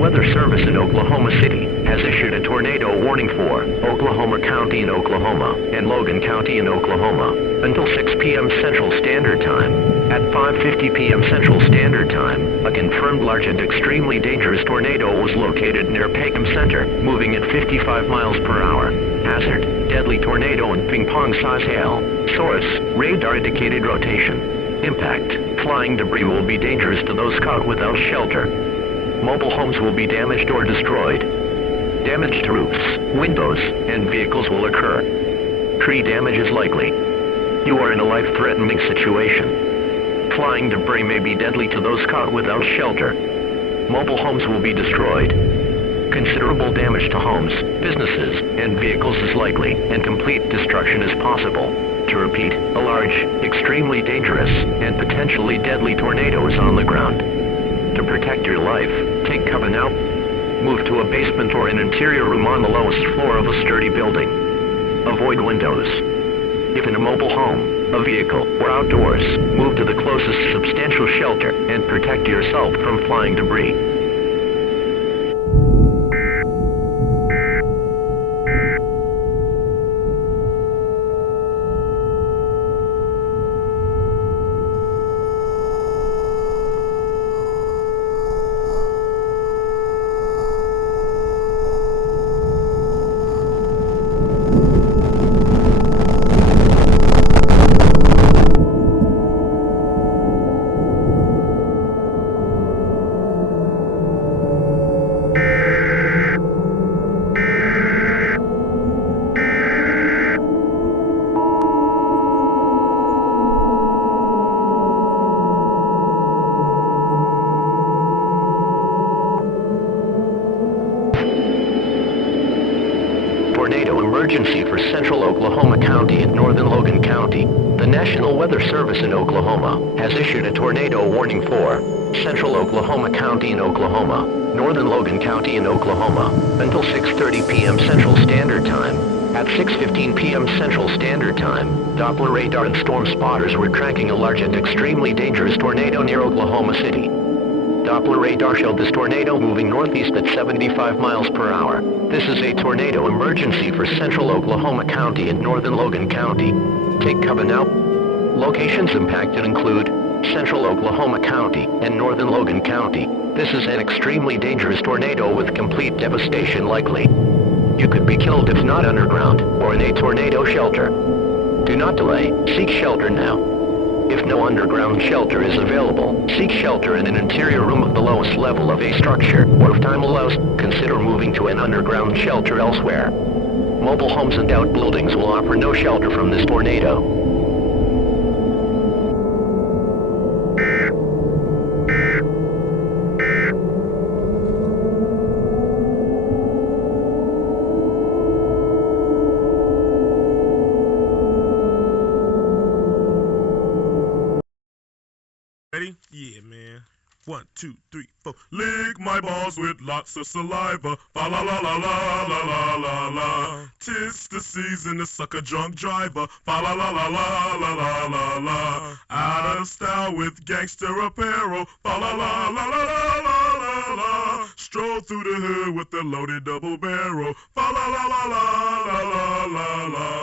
Weather Service in Oklahoma City has issued a tornado warning for Oklahoma County in Oklahoma and Logan County in Oklahoma until 6 p.m. Central Standard Time. At 5:50 p.m. Central Standard Time, a confirmed large and extremely dangerous tornado was located near Peckham Center, moving at 55 miles per hour. Hazard: deadly tornado and ping-pong-size hail. Source: radar indicated rotation. Impact: flying debris will be dangerous to those caught without shelter. Mobile homes will be damaged or destroyed. Damage to roofs, windows, and vehicles will occur. Tree damage is likely. You are in a life-threatening situation. Flying debris may be deadly to those caught without shelter. Mobile homes will be destroyed. Considerable damage to homes, businesses, and vehicles is likely, and complete destruction is possible. To repeat, a large, extremely dangerous, and potentially deadly tornado is on the ground. To protect your life, take cover now. Move to a basement or an interior room on the lowest floor of a sturdy building. Avoid windows. If in a mobile home, a vehicle, or outdoors, move to the closest substantial shelter and protect yourself from flying debris. Tornado emergency for central Oklahoma County and northern Logan County. The National Weather Service in Oklahoma has issued a tornado warning for central Oklahoma County in Oklahoma, northern Logan County in Oklahoma, until 6:30 p.m. Central Standard Time. At 6:15 p.m. Central Standard Time, Doppler radar and storm spotters were tracking a large and extremely dangerous tornado near Oklahoma City. Doppler radar showed this tornado moving northeast at 75 miles per hour. This is a tornado emergency for central Oklahoma County and northern Logan County. Take cover now. Locations impacted include central Oklahoma County and northern Logan County. This is an extremely dangerous tornado with complete devastation likely. You could be killed if not underground or in a tornado shelter. Do not delay. Seek shelter now. If no underground shelter is available, seek shelter in an interior room at the lowest level of a structure, or if time allows, consider moving to an underground shelter elsewhere. Mobile homes and outbuildings will offer no shelter from this tornado. Ready? Yeah, man. 1, 2, 3, 4. Lick my balls with lots of saliva. Fa la la la la la la la la. 'Tis the season to suck a drunk driver. Fa la la la la la la la la. Out of style with gangster apparel. Fa la la la la la la la la. Stroll through the hood with a loaded double barrel. Fa la la la la la la la la.